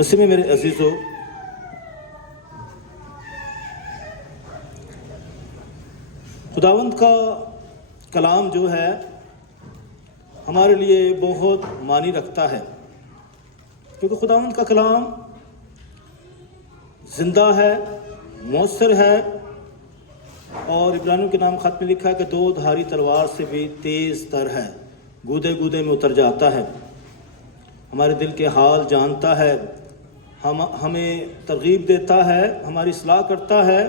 مسیح میں میرے عزیزو، خداوند کا کلام جو ہے ہمارے لیے بہت معنی رکھتا ہے، کیونکہ خداوند کا کلام زندہ ہے، مؤثر ہے، اور ابراہیم کے نام خط میں لکھا ہے کہ دو دھاری تلوار سے بھی تیز تر ہے، گودے گودے میں اتر جاتا ہے، ہمارے دل کے حال جانتا ہے، ہمیں ترغیب دیتا ہے، ہماری اصلاح کرتا ہے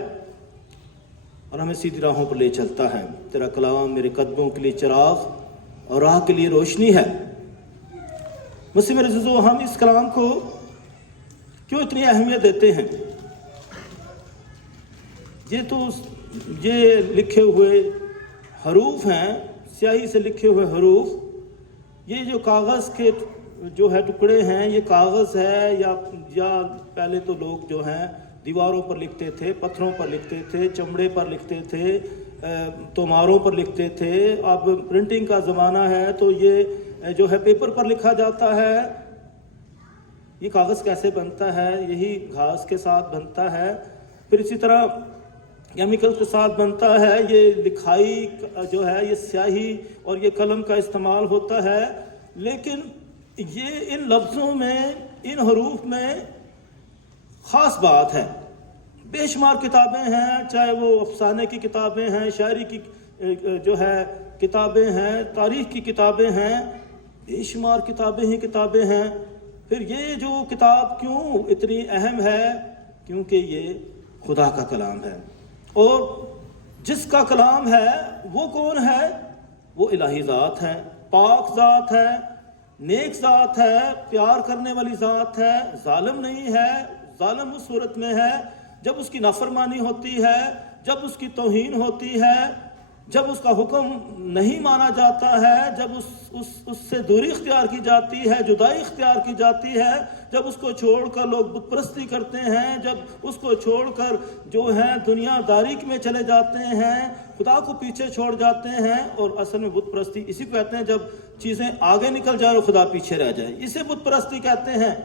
اور ہمیں سیدھی راہوں پر لے چلتا ہے۔ تیرا کلام میرے قدموں کے لیے چراغ اور راہ کے لیے روشنی ہے۔ مسیح میرے عزیزو، ہم اس کلام کو کیوں اتنی اہمیت دیتے ہیں؟ یہ لکھے ہوئے حروف ہیں، سیاہی سے لکھے ہوئے حروف، یہ جو کاغذ کے جو ہے ٹکڑے ہیں، یہ کاغذ ہے یا پہلے تو لوگ جو ہیں دیواروں پر لکھتے تھے، پتھروں پر لکھتے تھے، چمڑے پر لکھتے تھے، توماروں پر لکھتے تھے۔ اب پرنٹنگ کا زمانہ ہے تو یہ جو ہے پیپر پر لکھا جاتا ہے۔ یہ کاغذ کیسے بنتا ہے؟ یہی گھاس کے ساتھ بنتا ہے، پھر اسی طرح کیمیکل کے ساتھ بنتا ہے۔ یہ لکھائی جو ہے یہ سیاہی اور یہ قلم کا استعمال ہوتا ہے، لیکن یہ ان لفظوں میں، ان حروف میں خاص بات ہے۔ بے شمار کتابیں ہیں، چاہے وہ افسانے کی کتابیں ہیں، شاعری کی جو ہے کتابیں ہیں، تاریخ کی کتابیں ہیں، بے شمار کتابیں ہیں۔ پھر یہ جو کتاب کیوں اتنی اہم ہے؟ کیونکہ یہ خدا کا کلام ہے، اور جس کا کلام ہے وہ کون ہے؟ وہ الہی ذات ہے، پاک ذات ہے، نیک ذات ہے، پیار کرنے والی ذات ہے، ظالم نہیں ہے۔ ظالم اس صورت میں ہے جب اس کی نافرمانی ہوتی ہے، جب اس کی توہین ہوتی ہے، جب اس کا حکم نہیں مانا جاتا ہے، جب اس سے دوری اختیار کی جاتی ہے، جدائی اختیار کی جاتی ہے، جب اس کو چھوڑ کر لوگ بت پرستی کرتے ہیں، جب اس کو چھوڑ کر جو ہیں دنیا داری میں چلے جاتے ہیں، خدا کو پیچھے چھوڑ جاتے ہیں۔ اور اصل میں بت پرستی اسی کو کہتے ہیں، جب چیزیں آگے نکل جائے اور خدا پیچھے رہ جائے، اسے بت پرستی کہتے ہیں۔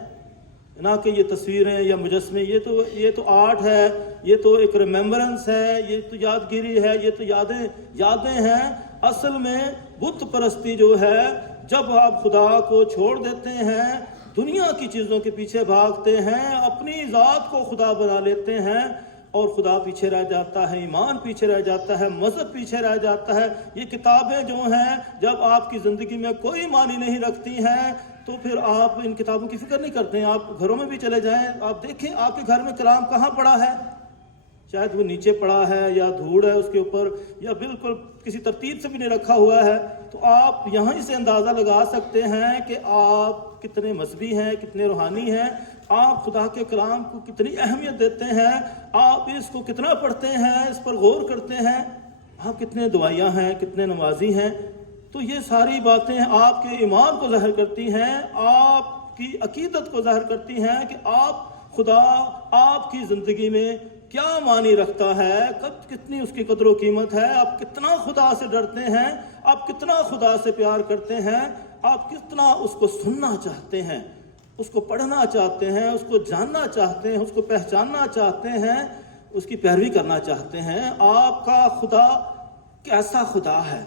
نہ کہ یہ تصویریں یا مجسمے، یہ تو آرٹ ہے، یہ تو ایک ریمیمبرنس ہے، یہ تو یادگیری ہے، یہ تو یادیں ہیں۔ اصل میں بت پرستی جو ہے، جب آپ خدا کو چھوڑ دیتے ہیں، دنیا کی چیزوں کے پیچھے بھاگتے ہیں، اپنی ذات کو خدا بنا لیتے ہیں، اور خدا پیچھے رہ جاتا ہے، ایمان پیچھے رہ جاتا ہے، مذہب پیچھے رہ جاتا ہے۔ یہ کتابیں جو ہیں جب آپ کی زندگی میں کوئی معنی نہیں رکھتی ہیں تو پھر آپ ان کتابوں کی فکر نہیں کرتے ہیں۔ آپ گھروں میں بھی چلے جائیں، آپ دیکھیں آپ کے گھر میں کلام کہاں پڑا ہے؟ شاید وہ نیچے پڑا ہے، یا دھوڑ ہے اس کے اوپر، یا بالکل کسی ترتیب سے بھی نہیں رکھا ہوا ہے۔ تو آپ یہاں سے اندازہ لگا سکتے ہیں کہ آپ کتنے مذہبی ہیں، کتنے روحانی ہیں، آپ خدا کے کلام کو کتنی اہمیت دیتے ہیں، آپ اس کو کتنا پڑھتے ہیں، اس پر غور کرتے ہیں، آپ کتنے دعائیہ ہیں، کتنے نمازی ہیں۔ تو یہ ساری باتیں آپ کے ایمان کو ظاہر کرتی ہیں، آپ کی عقیدت کو ظاہر کرتی ہیں کہ خدا آپ کی زندگی میں کیا معنی رکھتا ہے، کتنی اس کی قدر و قیمت ہے، آپ کتنا خدا سے ڈرتے ہیں، آپ کتنا خدا سے پیار کرتے ہیں، آپ کتنا اس کو سننا چاہتے ہیں، اس کو پڑھنا چاہتے ہیں، اس کو جاننا چاہتے ہیں، اس کو پہچاننا چاہتے ہیں، اس کی پیروی کرنا چاہتے ہیں۔ آپ کا خدا کیسا خدا ہے؟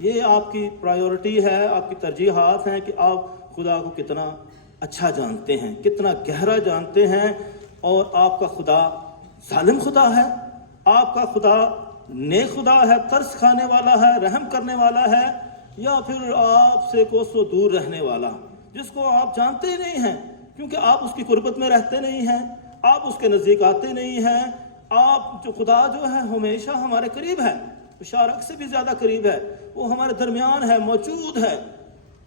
یہ آپ کی پرائیورٹی ہے، آپ کی ترجیحات ہیں کہ آپ خدا کو کتنا اچھا جانتے ہیں، کتنا گہرا جانتے ہیں۔ اور آپ کا خدا ظالم خدا ہے، آپ کا خدا نیک خدا ہے، ترس کھانے والا ہے، رحم کرنے والا ہے، یا پھر آپ سے کوسوں دور رہنے والا، جس کو آپ جانتے ہی نہیں ہیں، کیونکہ آپ اس کی قربت میں رہتے نہیں ہیں، آپ اس کے نزدیک آتے نہیں ہیں۔ آپ جو خدا جو ہے ہمیشہ ہمارے قریب ہے، شارک سے بھی زیادہ قریب ہے، وہ ہمارے درمیان ہے، موجود ہے،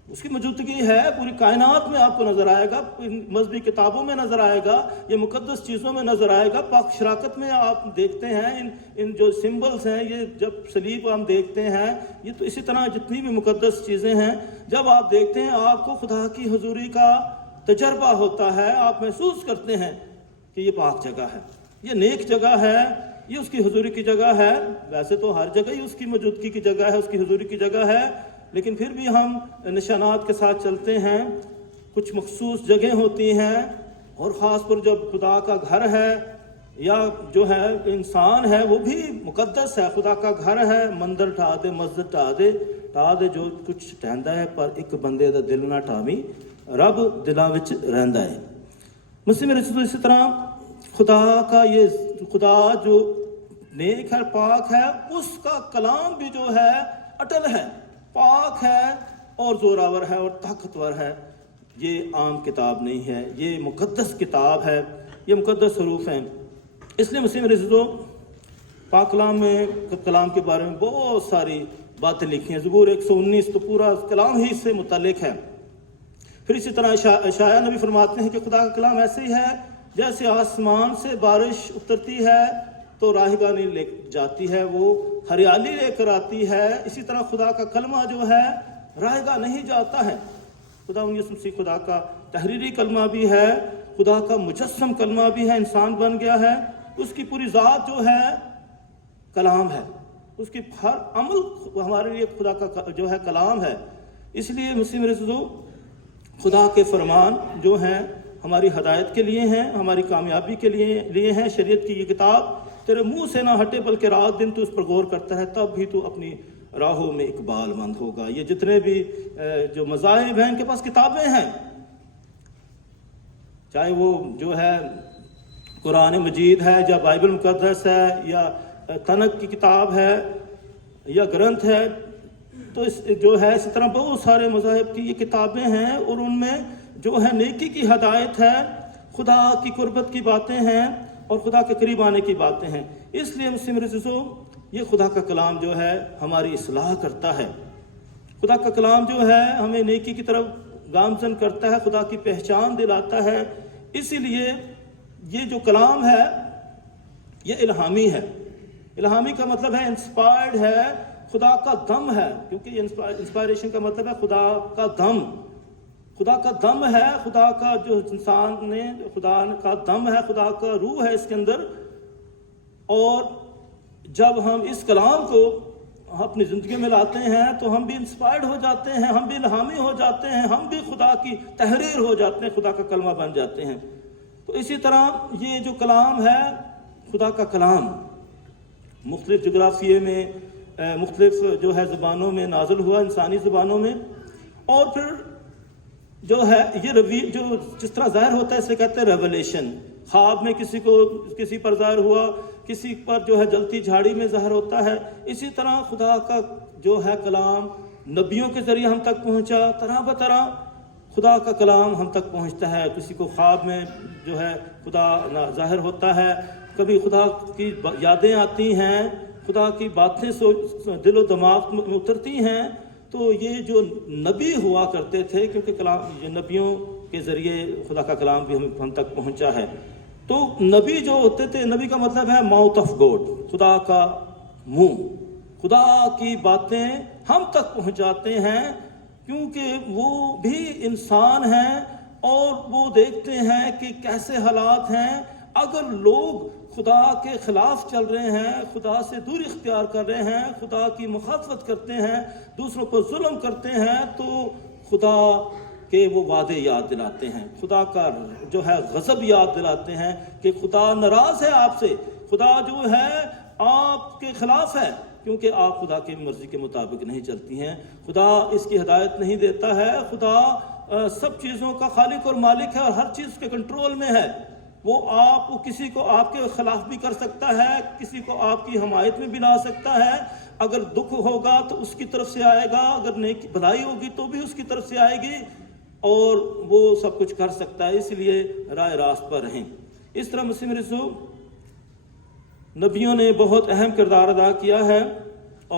اس کی موجودگی ہے، پوری کائنات میں آپ کو نظر آئے گا، مذہبی کتابوں میں نظر آئے گا، یہ مقدس چیزوں میں نظر آئے گا، پاک شراکت میں آپ دیکھتے ہیں، ان جو سمبلز ہیں، یہ جب صلیب ہم دیکھتے ہیں، یہ تو اسی طرح جتنی بھی مقدس چیزیں ہیں، جب آپ دیکھتے ہیں آپ کو خدا کی حضوری کا تجربہ ہوتا ہے، آپ محسوس کرتے ہیں کہ یہ پاک جگہ ہے، یہ نیک جگہ ہے، یہ اس کی حضوری کی جگہ ہے۔ ویسے تو ہر جگہ ہی اس کی موجودگی کی جگہ ہے، اس کی حضوری کی جگہ ہے، لیکن پھر بھی ہم نشانات کے ساتھ چلتے ہیں۔ کچھ مخصوص جگہ ہوتی ہیں، اور خاص پر جب خدا کا گھر ہے یا جو ہے انسان ہے وہ بھی مقدس ہے، خدا کا گھر ہے، مندر ٹھا دے، مسجد ٹھا دے جو کچھ ٹھہندا ہے، پر ایک بندے دا دل نہ ٹھاوی، رب دلاں وچ رہندا ہے۔ مسلم رسول اسی طرح خدا جو نیک ہے، پاک ہے، اس کا کلام بھی جو ہے اٹل ہے، پاک ہے اور زوراور ہے اور طاقتور ہے۔ یہ عام کتاب نہیں ہے، یہ مقدس کتاب ہے، یہ مقدس حروف ہیں۔ اس لیے مسلم رسول پاک کلام میں کلام کے بارے میں بہت ساری باتیں لکھی ہیں۔ زبور 119 تو پورا کلام ہی اس سے متعلق ہے۔ پھر اسی طرح اشعیاء نبی فرماتے ہیں کہ خدا کا کلام ایسے ہی ہے جیسے آسمان سے بارش اترتی ہے تو راہگانی لے جاتی ہے، وہ ہریالی لے کر آتی ہے، اسی طرح خدا کا کلمہ جو ہے راہگاہ نہیں جاتا ہے۔ خدا یسوع مسیح خدا کا تحریری کلمہ بھی ہے، خدا کا مجسم کلمہ بھی ہے، انسان بن گیا ہے، اس کی پوری ذات جو ہے کلام ہے، اس کی ہر عمل ہمارے لیے خدا کا جو ہے کلام ہے۔ اس لیے مسلم رسول خدا کے فرمان جو ہیں ہماری ہدایت کے لیے ہیں، ہماری کامیابی کے لیے ہیں۔ شریعت کی یہ کتاب تیرے منہ سے نہ ہٹے بلکہ رات دن تو اس پر غور کرتا ہے، تب بھی تو اپنی راہوں میں اقبال مند ہوگا۔ یہ جتنے بھی جو مذاہب ہیں ان کے پاس کتابیں ہیں، چاہے وہ جو ہے قرآن مجید ہے یا بائبل مقدس ہے یا تنک کی کتاب ہے یا گرنتھ ہے، تو جو ہے اسی طرح بہت سارے مذاہب کی یہ کتابیں ہیں، اور ان میں جو ہے نیکی کی ہدایت ہے، خدا کی قربت کی باتیں ہیں اور خدا کے قریب آنے کی باتیں ہیں۔ اس لیے مسلم رسول یہ خدا کا کلام جو ہے ہماری اصلاح کرتا ہے، خدا کا کلام جو ہے ہمیں نیکی کی طرف گامزن کرتا ہے، خدا کی پہچان دلاتا ہے۔ اسی لیے یہ جو کلام ہے یہ الہامی ہے۔ الہامی کا مطلب ہے انسپائرڈ ہے، خدا کا دم ہے، کیونکہ یہ انسپائریشن کا مطلب ہے خدا کا دم، خدا کا دم ہے، خدا کا جو انسان نے خدا کا دم ہے، خدا کا روح ہے اس کے اندر۔ اور جب ہم اس کلام کو اپنی زندگی میں لاتے ہیں تو ہم بھی انسپائرڈ ہو جاتے ہیں، ہم بھی الہامی ہو جاتے ہیں، ہم بھی خدا کی تحریر ہو جاتے ہیں، خدا کا کلمہ بن جاتے ہیں۔ تو اسی طرح یہ جو کلام ہے خدا کا کلام مختلف جغرافیے میں مختلف جو ہے زبانوں میں نازل ہوا، انسانی زبانوں میں، اور پھر جو ہے یہ جو جس طرح ظاہر ہوتا ہے اسے کہتے ہیں ریولیشن۔ خواب میں کسی پر ظاہر ہوا، کسی پر جو ہے جلتی جھاڑی میں ظاہر ہوتا ہے، اسی طرح خدا کا جو ہے کلام نبیوں کے ذریعے ہم تک پہنچا، طرح بطرح خدا کا کلام ہم تک پہنچتا ہے۔ کسی کو خواب میں جو ہے خدا ظاہر ہوتا ہے، کبھی خدا کی یادیں آتی ہیں، خدا کی باتیں دل و دماغ میں اترتی ہیں۔ تو یہ جو نبی ہوا کرتے تھے، کیونکہ کلام یہ نبیوں کے ذریعے خدا کا کلام بھی ہم تک پہنچا ہے، تو نبی جو ہوتے تھے، نبی کا مطلب ہے ماؤتھ آف گوڈ، خدا کا منہ، خدا کی باتیں ہم تک پہنچاتے ہیں، کیونکہ وہ بھی انسان ہیں اور وہ دیکھتے ہیں کہ کیسے حالات ہیں۔ اگر لوگ خدا کے خلاف چل رہے ہیں، خدا سے دوری اختیار کر رہے ہیں، خدا کی مخالفت کرتے ہیں، دوسروں پر ظلم کرتے ہیں، تو خدا کے وہ وعدے یاد دلاتے ہیں، خدا کا جو ہے غضب یاد دلاتے ہیں کہ خدا ناراض ہے آپ سے، خدا جو ہے آپ کے خلاف ہے، کیونکہ آپ خدا کی مرضی کے مطابق نہیں چلتی ہیں، خدا اس کی ہدایت نہیں دیتا ہے۔ خدا سب چیزوں کا خالق اور مالک ہے اور ہر چیز کے کنٹرول میں ہے۔ وہ کسی کو آپ کے خلاف بھی کر سکتا ہے، کسی کو آپ کی حمایت میں بھی لا سکتا ہے۔ اگر دکھ ہوگا تو اس کی طرف سے آئے گا، اگر نیک بھلائی ہوگی تو بھی اس کی طرف سے آئے گی، اور وہ سب کچھ کر سکتا ہے۔ اس لیے راہ راست پر رہیں۔ اس طرح مسلم رسول نبیوں نے بہت اہم کردار ادا کیا ہے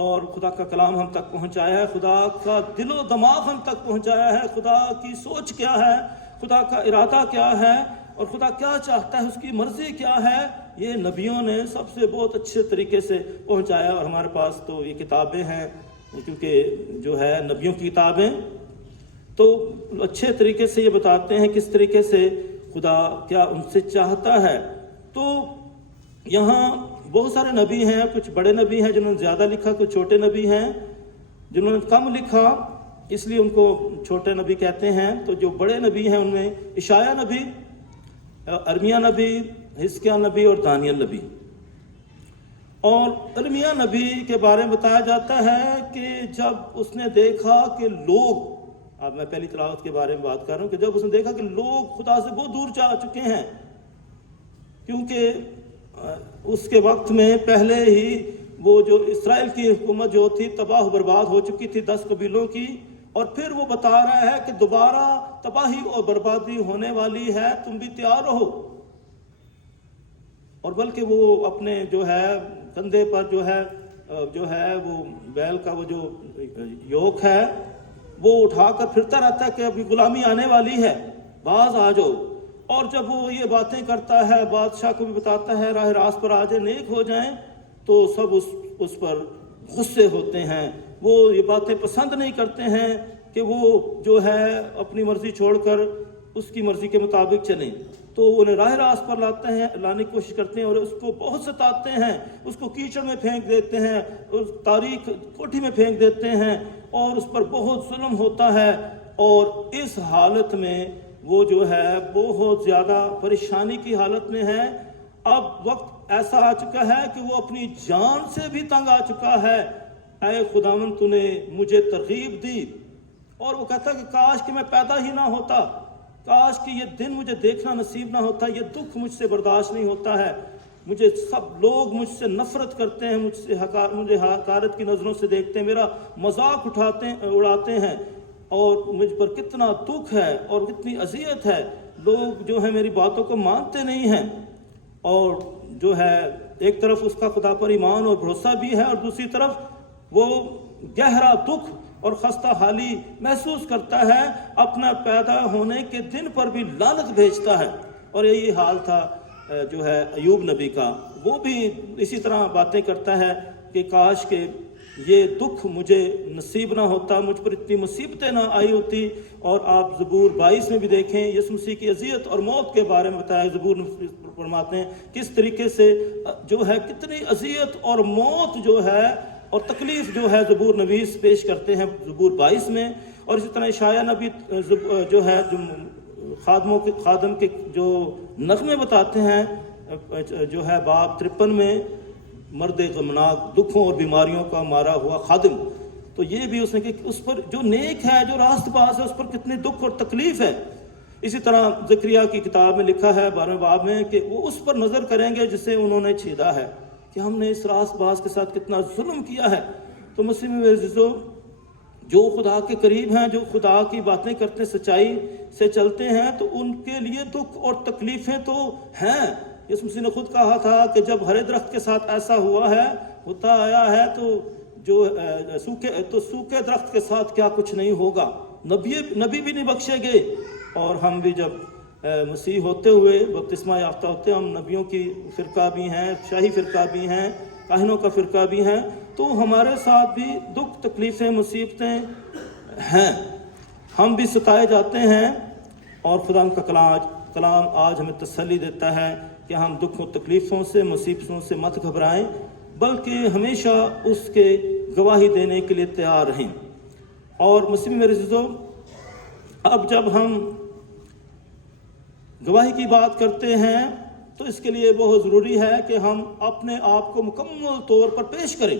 اور خدا کا کلام ہم تک پہنچایا ہے، خدا کا دل و دماغ ہم تک پہنچایا ہے، خدا کی سوچ کیا ہے، خدا کا ارادہ کیا ہے اور خدا کیا چاہتا ہے، اس کی مرضی کیا ہے، یہ نبیوں نے سب سے بہت اچھے طریقے سے پہنچایا۔ اور ہمارے پاس تو یہ کتابیں ہیں، کیونکہ جو ہے نبیوں کی کتابیں تو اچھے طریقے سے یہ بتاتے ہیں کس طریقے سے خدا کیا ان سے چاہتا ہے۔ تو یہاں بہت سارے نبی ہیں، کچھ بڑے نبی ہیں جنہوں نے زیادہ لکھا، کچھ چھوٹے نبی ہیں جنہوں نے کم لکھا، اس لیے ان کو چھوٹے نبی کہتے ہیں۔ تو جو بڑے نبی ہیں ان میں اشعیا نبی، ارمیہ نبی، حزقیہ نبی اور دانیل نبی۔ اور ارمیہ نبی کے بارے میں بتایا جاتا ہے کہ جب اس نے دیکھا کہ لوگ، اب میں پہلی تلاوت کے بارے میں بات کر رہا ہوں، کہ جب اس نے دیکھا کہ لوگ خدا سے بہت دور جا چکے ہیں، کیونکہ اس کے وقت میں پہلے ہی وہ جو اسرائیل کی حکومت جو تھی تباہ و برباد ہو چکی تھی 10 قبیلوں کی، اور پھر وہ بتا رہا ہے کہ دوبارہ تباہی اور بربادی ہونے والی ہے، تم بھی تیار رہو۔ اور بلکہ وہ اپنے جو ہے کندھے پر جو ہے وہ بیل کا وہ جو یوک ہے وہ اٹھا کر پھرتا رہتا ہے کہ ابھی غلامی آنے والی ہے، باز آ جاؤ۔ اور جب وہ یہ باتیں کرتا ہے، بادشاہ کو بھی بتاتا ہے راہ راست پر آ جائیں، نیک ہو جائیں، تو سب اس پر غصے ہوتے ہیں، وہ یہ باتیں پسند نہیں کرتے ہیں کہ وہ جو ہے اپنی مرضی چھوڑ کر اس کی مرضی کے مطابق چلیں۔ تو انہیں راہ راست پر لانے کی کوشش کرتے ہیں اور اس کو بہت ستاتے ہیں، اس کو کیچڑ میں پھینک دیتے ہیں، اس تاریک کوٹھی میں پھینک دیتے ہیں، اور اس پر بہت ظلم ہوتا ہے۔ اور اس حالت میں وہ جو ہے بہت زیادہ پریشانی کی حالت میں ہے۔ اب وقت ایسا آ چکا ہے کہ وہ اپنی جان سے بھی تنگ آ چکا ہے۔ اے خداوند تو نے مجھے ترغیب دی، اور وہ کہتا ہے کہ کاش کہ میں پیدا ہی نہ ہوتا، کاش کہ یہ دن مجھے دیکھنا نصیب نہ ہوتا، یہ دکھ مجھ سے برداشت نہیں ہوتا ہے، مجھے سب لوگ مجھ سے نفرت کرتے ہیں، مجھے حقارت کی نظروں سے دیکھتے ہیں، میرا مذاق اڑاتے ہیں، اور مجھ پر کتنا دکھ ہے اور کتنی اذیت ہے، لوگ جو ہیں میری باتوں کو مانتے نہیں ہیں۔ اور جو ہے ایک طرف اس کا خدا پر ایمان اور بھروسہ بھی ہے، اور دوسری طرف وہ گہرا دکھ اور خستہ حالی محسوس کرتا ہے، اپنا پیدا ہونے کے دن پر بھی لعنت بھیجتا ہے۔ اور یہی حال تھا جو ہے ایوب نبی کا، وہ بھی اسی طرح باتیں کرتا ہے کہ کاش کہ یہ دکھ مجھے نصیب نہ ہوتا، مجھ پر اتنی مصیبتیں نہ آئی ہوتی۔ اور آپ زبور 22 میں بھی دیکھیں یسوع مسیح کی اذیت اور موت کے بارے میں بتایا، زبور فرماتے ہیں کس طریقے سے جو ہے کتنی اذیت اور موت جو ہے اور تکلیف جو ہے زبور نویس پیش کرتے ہیں زبور 22 میں۔ اور اسی طرح اشعیا نبی جو ہے خادم کے جو نغمے بتاتے ہیں جو ہے باب 53 میں، مرد غمناک دکھوں اور بیماریوں کا مارا ہوا خادم، تو یہ بھی اس نے کہ اس پر جو نیک ہے، جو راست باز ہے، اس پر کتنی دکھ اور تکلیف ہے۔ اسی طرح زکریا کی کتاب میں لکھا ہے 12ویں باب میں کہ وہ اس پر نظر کریں گے جسے انہوں نے چھیدا ہے، کہ ہم نے اس راست باز کے ساتھ کتنا ظلم کیا ہے۔ تو مسیح میں میرے عزیزو، جو خدا کے قریب ہیں، جو خدا کی باتیں کرتے سچائی سے چلتے ہیں، تو ان کے لیے دکھ اور تکلیفیں تو ہیں۔ یسوع مسیح نے خود کہا تھا کہ جب ہرے درخت کے ساتھ ایسا ہوتا آیا ہے تو جو سوکھے درخت کے ساتھ کیا کچھ نہیں ہوگا، نبی بھی نہیں بخشے گئے۔ اور ہم بھی جب مسیح ہوتے ہوئے بپتسمہ یافتہ ہوتے ہیں، ہم نبیوں کی فرقہ بھی ہیں، شاہی فرقہ بھی ہیں، کاہنوں کا فرقہ بھی ہیں، تو ہمارے ساتھ بھی دکھ تکلیفیں مصیبتیں ہیں، ہم بھی ستائے جاتے ہیں۔ اور خدا کا کلام آج ہمیں تسلی دیتا ہے کہ ہم دکھ و تکلیفوں سے، مصیبتوں سے مت گھبرائیں، بلکہ ہمیشہ اس کے گواہی دینے کے لیے تیار رہیں۔ اور مسیح میرے عزیزو، اب جب ہم گواہی کی بات کرتے ہیں تو اس کے لیے بہت ضروری ہے کہ ہم اپنے آپ کو مکمل طور پر پیش کریں۔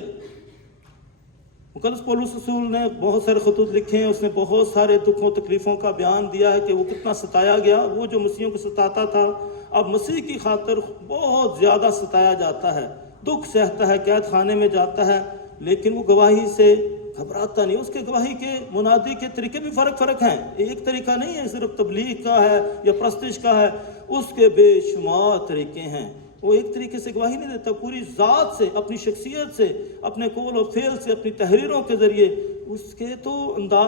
مقدس پولس رسول نے بہت سارے خطوط لکھے ہیں، اس نے بہت سارے دکھوں تکلیفوں کا بیان دیا ہے کہ وہ کتنا ستایا گیا۔ وہ جو مسیحوں کو ستاتا تھا، اب مسیح کی خاطر بہت زیادہ ستایا جاتا ہے، دکھ سہتا ہے، قید خانے میں جاتا ہے، لیکن وہ گواہی سے گھبراتا نہیں۔ اس کے گواہی کے منادی کے طریقے بھی فرق ہیں، ایک طریقہ نہیں ہے صرف تبلیغ کا ہے یا پرستش کا ہے، اس کے بے شمار طریقے ہیں۔ وہ ایک طریقے سے گواہی نہیں دیتا، پوری ذات سے، اپنی شخصیت سے، اپنے قول و فعل سے، اپنی تحریروں کے ذریعے، اس کے تو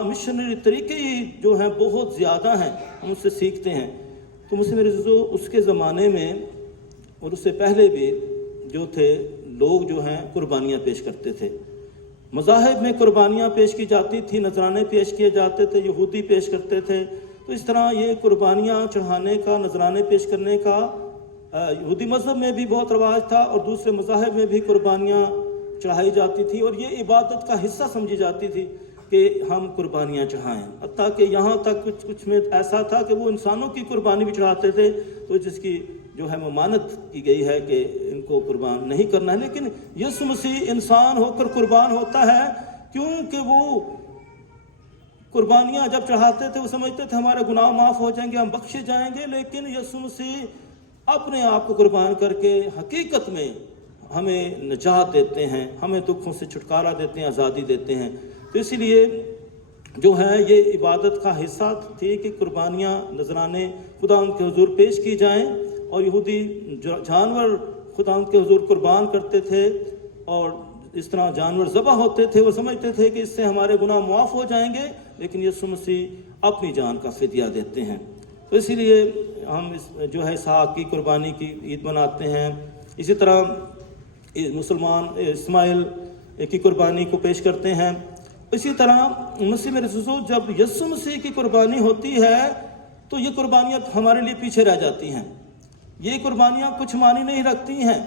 مشنری طریقے ہی جو ہیں بہت زیادہ ہیں، ہم اس سے سیکھتے ہیں۔ تو مجھ سے میرے عزیزو، اس کے زمانے میں اور اس سے پہلے بھی جو تھے لوگ جو ہیں قربانیاں پیش کرتے تھے، مذاہب میں قربانیاں پیش کی جاتی تھی، نذرانے پیش کیے جاتے تھے، یہودی پیش کرتے تھے۔ تو اس طرح یہ قربانیاں چڑھانے کا، نذرانے پیش کرنے کا یہودی مذہب میں بھی بہت رواج تھا، اور دوسرے مذاہب میں بھی قربانیاں چڑھائی جاتی تھی، اور یہ عبادت کا حصہ سمجھی جاتی تھی۔ کہ ہم قربانیاں چڑھائیں، حتیٰ کہ یہاں تک کچھ میں ایسا تھا کہ وہ انسانوں کی قربانی بھی چڑھاتے تھے، تو جس کی جو ہے ممانعت کی گئی ہے کہ ان کو قربان نہیں کرنا ہے۔ لیکن یسوع مسیح انسان ہو کر قربان ہوتا ہے، کیونکہ وہ قربانیاں جب چڑھاتے تھے وہ سمجھتے تھے ہمارے گناہ معاف ہو جائیں گے، ہم بخشے جائیں گے، لیکن یسوع مسیح اپنے آپ کو قربان کر کے حقیقت میں ہمیں نجات دیتے ہیں، ہمیں دکھوں سے چھٹکارا دیتے ہیں، آزادی دیتے ہیں۔ تو اسی لیے جو ہے یہ عبادت کا حصہ تھی کہ قربانیاں نذرانے خدا ان کے حضور پیش کی جائیں، اور یہودی جانور خدا ان کے حضور قربان کرتے تھے، اور اس طرح جانور ذبح ہوتے تھے، وہ سمجھتے تھے کہ اس سے ہمارے گناہ معاف ہو جائیں گے، لیکن یسوع مسیح اپنی جان کا فدیہ دیتے ہیں۔ تو اسی لیے ہم جو ہے اسحاق کی قربانی کی عید مناتے ہیں۔ اسی طرح مسلمان اسماعیل کی قربانی کو پیش کرتے ہیں۔ اسی طرح مسیح میں رسول جب یسوع مسیح کی قربانی ہوتی ہے تو یہ قربانیاں ہمارے لیے پیچھے رہ جاتی ہیں، یہ قربانیاں کچھ معنی نہیں رکھتی ہیں،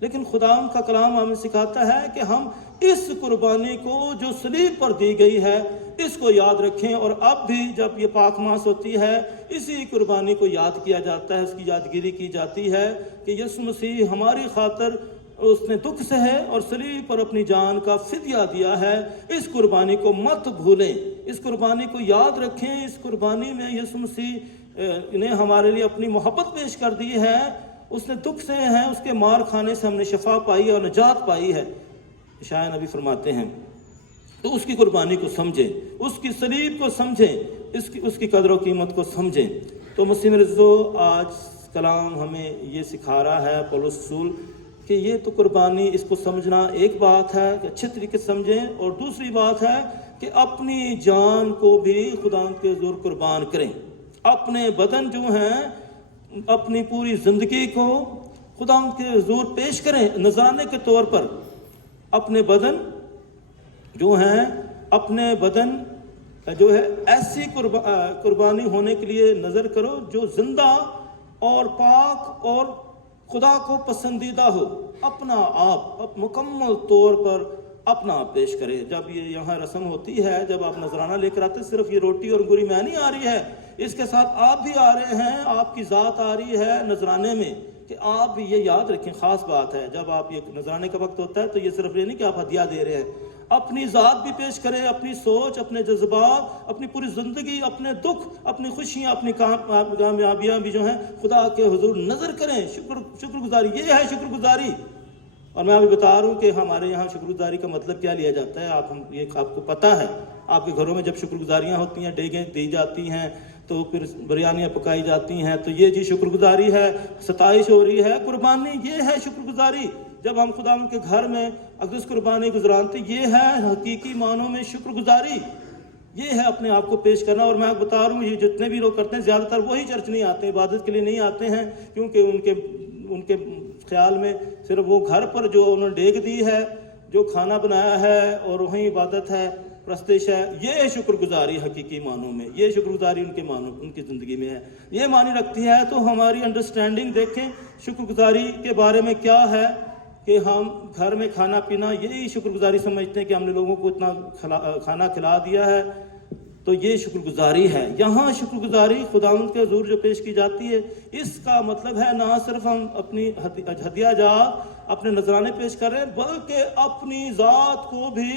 لیکن خدا کا کلام ہمیں سکھاتا ہے کہ ہم اس قربانی کو جو صلیب پر دی گئی ہے اس کو یاد رکھیں، اور اب بھی جب یہ پاک ماس ہوتی ہے اسی قربانی کو یاد کیا جاتا ہے، اس کی یادگیری کی جاتی ہے کہ یسوع مسیح ہماری خاطر اس نے دکھ سہے اور صلیب پر اپنی جان کا فدیہ دیا ہے۔ اس قربانی کو مت بھولیں، اس قربانی کو یاد رکھیں۔ اس قربانی میں یسوع مسیح نے ہمارے لیے اپنی محبت پیش کر دی ہے، اس نے دکھ سہے ہیں، اس کے مار کھانے سے ہم نے شفا پائی اور نجات پائی ہے۔ عیسائی نبی فرماتے ہیں تو اس کی قربانی کو سمجھیں، اس کی صلیب کو سمجھیں، اس کی قدر و قیمت کو سمجھیں۔ تو مسیح میں رسول آج کلام ہمیں یہ سکھا رہا ہے، پولس رسول، کہ یہ تو قربانی، اس کو سمجھنا ایک بات ہے کہ اچھے طریقے سے سمجھیں، اور دوسری بات ہے کہ اپنی جان کو بھی خدا کے حضور قربان کریں، اپنے بدن جو ہیں، اپنی پوری زندگی کو خدا کے حضور پیش کریں نذرانے کے طور پر۔ اپنے بدن جو ہیں، اپنے بدن جو ہے ایسی قربانی ہونے کے لیے نظر کرو جو زندہ اور پاک اور خدا کو پسندیدہ ہو، اپنا آپ مکمل طور پر اپنا آپ پیش کرے۔ جب یہ یہاں رسم ہوتی ہے، جب آپ نذرانہ لے کر آتے، صرف یہ روٹی اور انگوری میں نہیں آ رہی ہے، اس کے ساتھ آپ بھی آ رہے ہیں، آپ کی ذات آ رہی ہے نذرانے میں، کہ آپ بھی یہ یاد رکھیں۔ خاص بات ہے جب آپ یہ نذرانے کا وقت ہوتا ہے تو یہ صرف یہ نہیں کہ آپ ہدیہ دے رہے ہیں، اپنی ذات بھی پیش کریں، اپنی سوچ، اپنے جذبات، اپنی پوری زندگی، اپنے دکھ، اپنی خوشیاں، اپنی کامیابیاں بھی جو ہیں خدا کے حضور نظر کریں۔ شکر گزاری، یہ ہے شکر گزاری۔ اور میں ابھی بتا رہا ہوں کہ ہمارے یہاں شکر گزاری کا مطلب کیا لیا جاتا ہے، آپ کو پتہ ہے۔ آپ کے گھروں میں جب شکر گزاریاں ہوتی ہیں، ڈیگیں دی جاتی ہیں، تو پھر بریانیاں پکائی جاتی ہیں، تو یہ جی شکر گزاری ہے، ستائش ہو رہی ہے، قربانی، یہ ہے شکر گزاری۔ جب ہم خدا کے گھر میں اقدس قربانی گزرانتے، یہ ہے حقیقی معنوں میں شکر گزاری، یہ ہے اپنے آپ کو پیش کرنا۔ اور میں بتا رہا ہوں یہ جتنے بھی لوگ کرتے ہیں زیادہ تر وہی چرچ نہیں آتے، عبادت کے لیے نہیں آتے ہیں، کیونکہ ان کے خیال میں صرف وہ گھر پر جو انہوں نے ڈیگ دی ہے، جو کھانا بنایا ہے، اور وہیں عبادت ہے، پرستش ہے، یہ شکر گزاری حقیقی معنوں میں، یہ شکر گزاری ان کی زندگی میں ہے، یہ معنی رکھتی ہے۔ تو ہماری انڈرسٹینڈنگ دیکھیں شکر گزاری کے بارے میں کیا ہے، کہ ہم گھر میں کھانا پینا یہی شکر گزاری سمجھتے ہیں کہ ہم نے لوگوں کو اتنا کھانا کھلا دیا ہے، تو یہ شکر گزاری ہے۔ یہاں شکر گزاری خداوند کے حضور جو پیش کی جاتی ہے، اس کا مطلب ہے نہ صرف ہم اپنی ہدیہ جات، اپنے نذرانے پیش کر رہے ہیں، بلکہ اپنی ذات کو بھی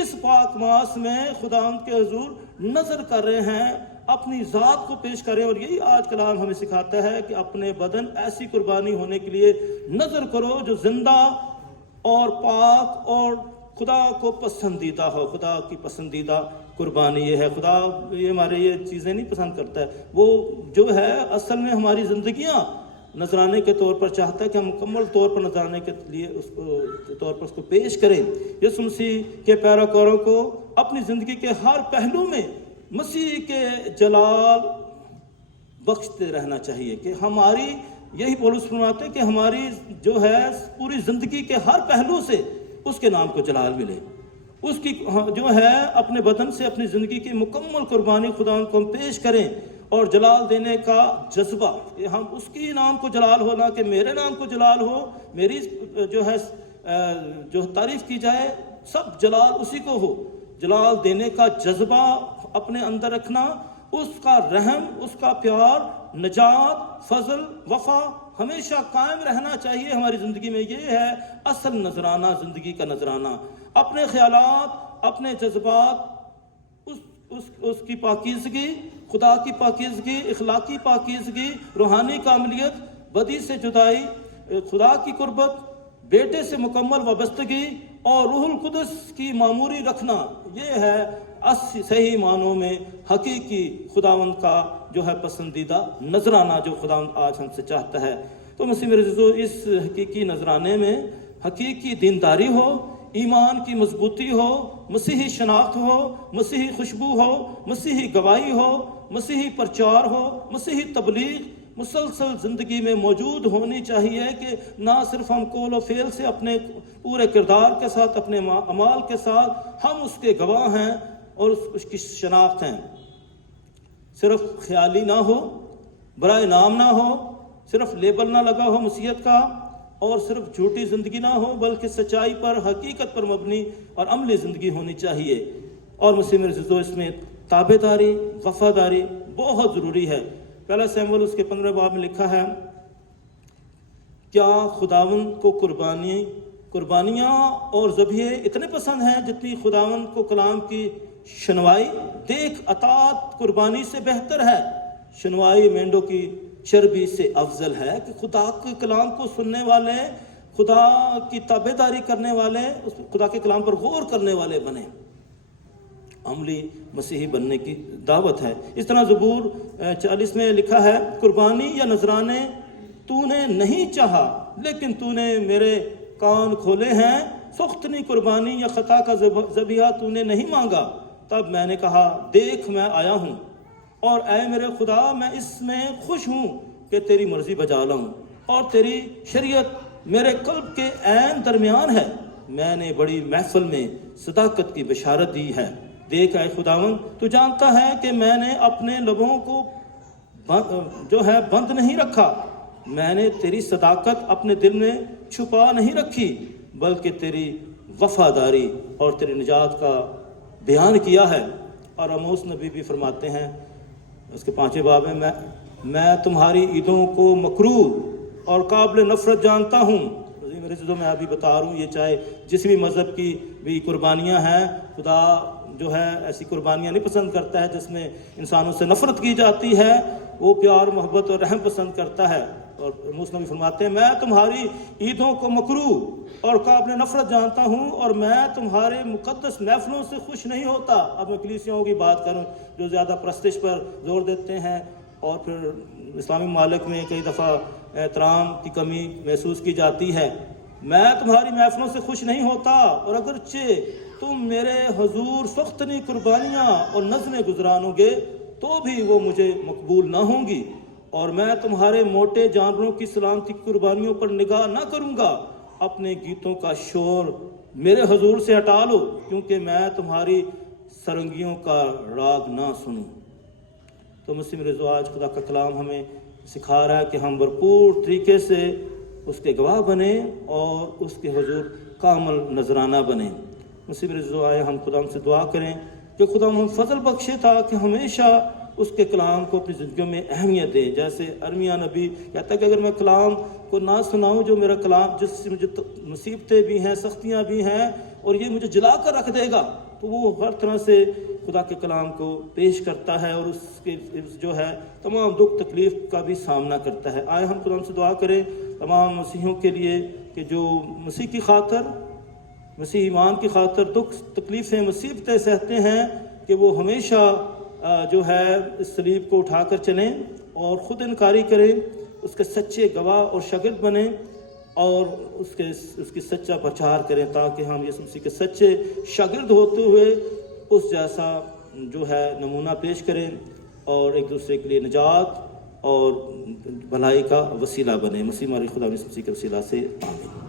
اس پاک ماس میں خداوند کے حضور نظر کر رہے ہیں، اپنی ذات کو پیش کریں۔ اور یہی آج کلام ہمیں سکھاتا ہے کہ اپنے بدن ایسی قربانی ہونے کے لیے نظر کرو جو زندہ اور پاک اور خدا کو پسندیدہ ہو۔ خدا کی پسندیدہ قربانی یہ ہے، خدا یہ ہمارے یہ چیزیں نہیں پسند کرتا ہے، وہ جو ہے اصل میں ہماری زندگیاں نذرانے کے طور پر چاہتا ہے کہ ہم مکمل طور پر نذرانے کے لیے اس کو پیش کریں۔ یسوع مسیح کے پیروکاروں کو اپنی زندگی کے ہر پہلو میں مسیح کے جلال بخشتے رہنا چاہیے، کہ ہماری یہی پولس فرماتے کہ ہماری جو ہے پوری زندگی کے ہر پہلو سے اس کے نام کو جلال ملے، اس کی جو ہے اپنے بدن سے اپنی زندگی کی مکمل قربانی خدا کو ہم پیش کریں، اور جلال دینے کا جذبہ کہ ہم اس کی نام کو جلال ہونا، کہ میرے نام کو جلال ہو، میری جو ہے جو تعریف کی جائے، سب جلال اسی کو ہو، جلال دینے کا جذبہ اپنے اندر رکھنا، اس کا رحم، اس کا پیار، نجات، فضل، وفا ہمیشہ قائم رہنا چاہیے ہماری زندگی میں۔ یہ ہے اصل نذرانہ، زندگی کا نذرانہ۔ اپنے خیالات، اپنے جذبات، اس کی پاکیزگی، خدا کی پاکیزگی، اخلاقی پاکیزگی، روحانی کاملیت، بدی سے جدائی، خدا کی قربت، بیٹے سے مکمل وابستگی اور روح القدس کی معموری رکھنا، یہ ہے صحیح معنوں میں حقیقی خداوند کا جو ہے پسندیدہ نذرانہ جو خداوند آج ہم سے چاہتا ہے۔ تو مسیح میرے عزیزو، اس حقیقی نذرانے میں حقیقی دینداری ہو، ایمان کی مضبوطی ہو، مسیحی شناخت ہو، مسیحی خوشبو ہو، مسیحی گواہی ہو، مسیحی پرچار ہو، مسیحی تبلیغ مسلسل زندگی میں موجود ہونی چاہیے، کہ نہ صرف ہم قول و فعل سے اپنے پورے کردار کے ساتھ، اپنے اعمال کے ساتھ ہم اس کے گواہ ہیں اور اس کی شناخت ہیں، صرف خیالی نہ ہو، برائے نام نہ ہو، صرف لیبل نہ لگا ہو مسیحیت کا، اور صرف جھوٹی زندگی نہ ہو، بلکہ سچائی پر، حقیقت پر مبنی اور عملی زندگی ہونی چاہیے۔ اور مسیح میرے عزیزو، اس میں تابع داری، وفاداری بہت ضروری ہے۔ پہلا سیموئیل اس کے 15 باب میں لکھا ہے، کیا خداوند کو قربانیاں اور ذبیحے اتنے پسند ہیں جتنی خداوند کو کلام کی شنوائی؟ دیکھ، اطاعت قربانی سے بہتر ہے، شنوائی مینڈوں کی چربی سے افضل ہے، کہ خدا کے کلام کو سننے والے، خدا کی تابع داری کرنے والے، خدا کے کلام پر غور کرنے والے بنیں۔ عملی مسیحی بننے کی دعوت ہے۔ اس طرح زبور 40 میں لکھا ہے، قربانی یا نذرانے تو نے نہیں چاہا، لیکن تو نے میرے کان کھولے ہیں، سختنی قربانی یا خطا کا ذبیحہ تو نے نہیں مانگا۔ تب میں نے کہا، دیکھ میں آیا ہوں، اور اے میرے خدا، میں اس میں خوش ہوں کہ تیری مرضی بجا لاؤں، اور تیری شریعت میرے قلب کے عین درمیان ہے۔ میں نے بڑی محفل میں صداقت کی بشارت دی ہے۔ دیکھ اے خداوند، تو جانتا ہے کہ میں نے اپنے لبوں کو جو ہے بند نہیں رکھا، میں نے تیری صداقت اپنے دل میں چھپا نہیں رکھی، بلکہ تیری وفاداری اور تیری نجات کا بیان کیا ہے۔ اور عموس نبی بھی فرماتے ہیں اس کے 5 باب میں، میں تمہاری عیدوں کو مکروہ اور قابل نفرت جانتا ہوں۔ میرے عزیزوں، میں ابھی بتا رہا ہوں، یہ چاہے جس بھی مذہب کی بھی قربانیاں ہیں، خدا جو ہے ایسی قربانیاں نہیں پسند کرتا ہے جس میں انسانوں سے نفرت کی جاتی ہے، وہ پیار، محبت اور رحم پسند کرتا ہے۔ اور عموس نبی فرماتے ہیں، میں تمہاری عیدوں کو مکروہ اور قابل نفرت جانتا ہوں، اور میں تمہارے مقدس محفلوں سے خوش نہیں ہوتا۔ اب میں کلیسیوں کی بات کروں جو زیادہ پرستش پر زور دیتے ہیں، اور پھر اسلامی ممالک میں کئی دفعہ احترام کی کمی محسوس کی جاتی ہے۔ میں تمہاری محفلوں سے خوش نہیں ہوتا، اور اگرچہ تم میرے حضور سختنی قربانیاں اور نذریں گزرانو گے تو بھی وہ مجھے مقبول نہ ہوں گی، اور میں تمہارے موٹے جانوروں کی سلامتی قربانیوں پر نگاہ نہ کروں گا۔ اپنے گیتوں کا شور میرے حضور سے ہٹا لو، کیونکہ میں تمہاری سرنگیوں کا راگ نہ سنوں۔ تو مسیح میرے عزیزو، آج خدا کا کلام ہمیں سکھا رہا ہے کہ ہم بھرپور طریقے سے اس کے گواہ بنیں اور اس کے حضور کامل نذرانہ بنیں۔ مسیح میرے عزیزو، آئے ہم خدا سے دعا کریں کہ خدا ہم فضل بخشے تاکہ ہمیشہ اس کے کلام کو اپنی زندگیوں میں اہمیت دیں۔ جیسے ارمیہ نبی کہتا ہے کہ اگر میں کلام کو نہ سناؤں، جو میرا کلام جس سے مجھے مصیبتیں بھی ہیں، سختیاں بھی ہیں، اور یہ مجھے جلا کر رکھ دے گا، تو وہ ہر طرح سے خدا کے کلام کو پیش کرتا ہے اور اس کے جو ہے تمام دکھ تکلیف کا بھی سامنا کرتا ہے۔ آئے ہم خدا سے دعا کریں تمام مسیحیوں کے لیے کہ جو مسیح کی خاطر، مسیح ایمان کی خاطر دکھ تکلیفیں مصیبتیں سہتے ہیں، کہ وہ ہمیشہ جو ہے اس صلیب کو اٹھا کر چلیں اور خود انکاری کریں، اس کے سچے گواہ اور شاگرد بنیں، اور اس کی سچا پرچار کریں، تاکہ ہم یسوع مسیح کے سچے شاگرد ہوتے ہوئے اس جیسا جو ہے نمونہ پیش کریں، اور ایک دوسرے کے لیے نجات اور بھلائی کا وسیلہ بنے۔ مسیح ہمارے خدا یسوع مسیح کے وسیلہ سے آمین۔